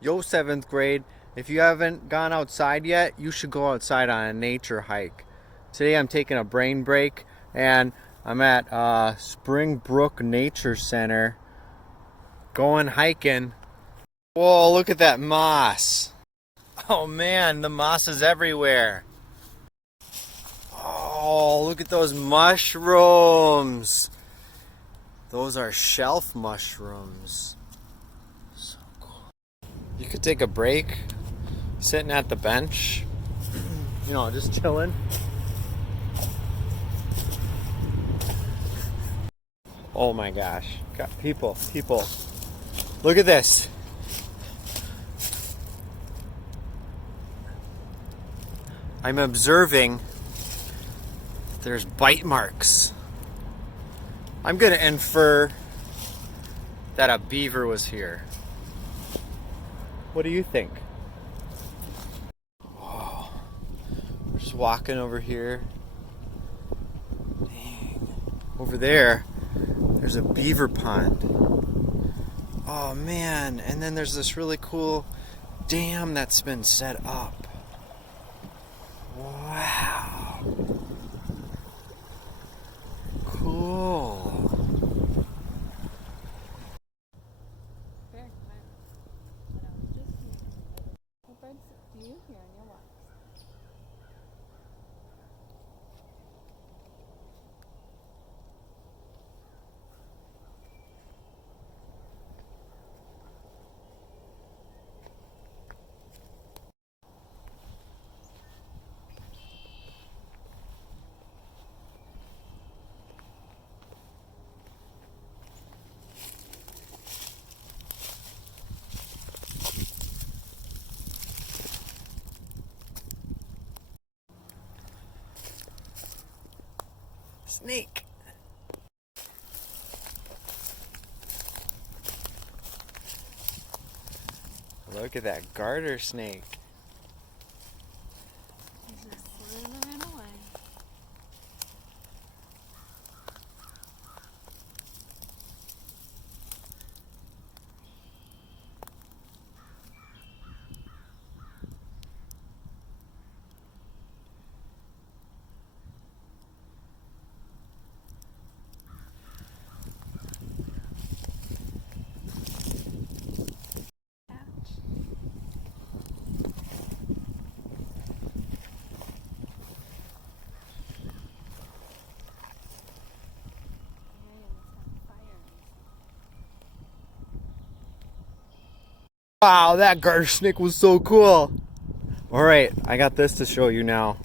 Yo, seventh grade, if you haven't gone outside yet, you should go outside on a nature hike. Today I'm taking a brain break and I'm at Springbrook Nature Center going hiking. Whoa, look at that moss. Oh man, the moss is everywhere. Oh, look at those mushrooms. Those are shelf mushrooms. So cool. You could take a break sitting at the bench, just chilling. Oh my gosh. Got people. Look at this. I'm observing there's bite marks. I'm going to infer that a beaver was here. What do you think? Oh, we're just walking over here. Dang. Over there's a beaver pond. Oh man, and then there's this really cool dam that's been set up. Wow. Cool. Very quiet. But I was just thinking, what birds do you hear on your walks? Snake. Look at that garter snake. He's just slithering away. Ouch. Yeah, it's got fire. Wow, that garter snake was so cool. Alright, I got this to show you now.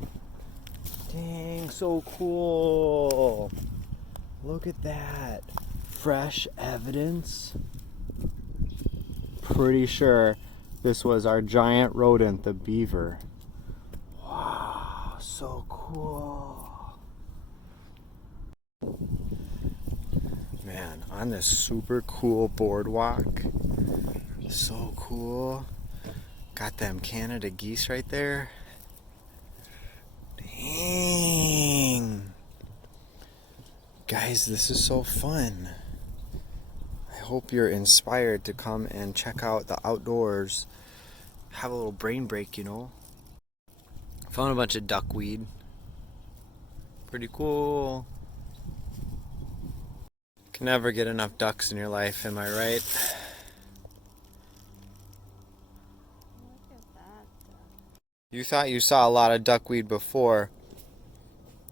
Dang, so cool. Look at that. Fresh evidence. Pretty sure this was our giant rodent, the beaver. Wow, so cool. Man, on this super cool boardwalk. So cool. Got them Canada geese right there. Dang. Guys, this is so fun. I hope you're inspired to come and check out the outdoors. Have a little brain break, Found a bunch of duckweed. Pretty cool. Can never get enough ducks in your life, am I right? Look at that. You thought you saw a lot of duckweed before.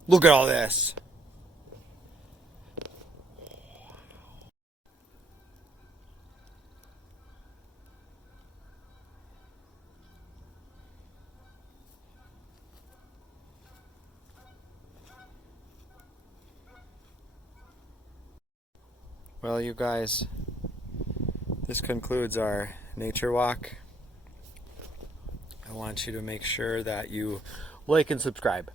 Look at all this. Well, you guys, this concludes our nature walk. I want you to make sure that you like and subscribe.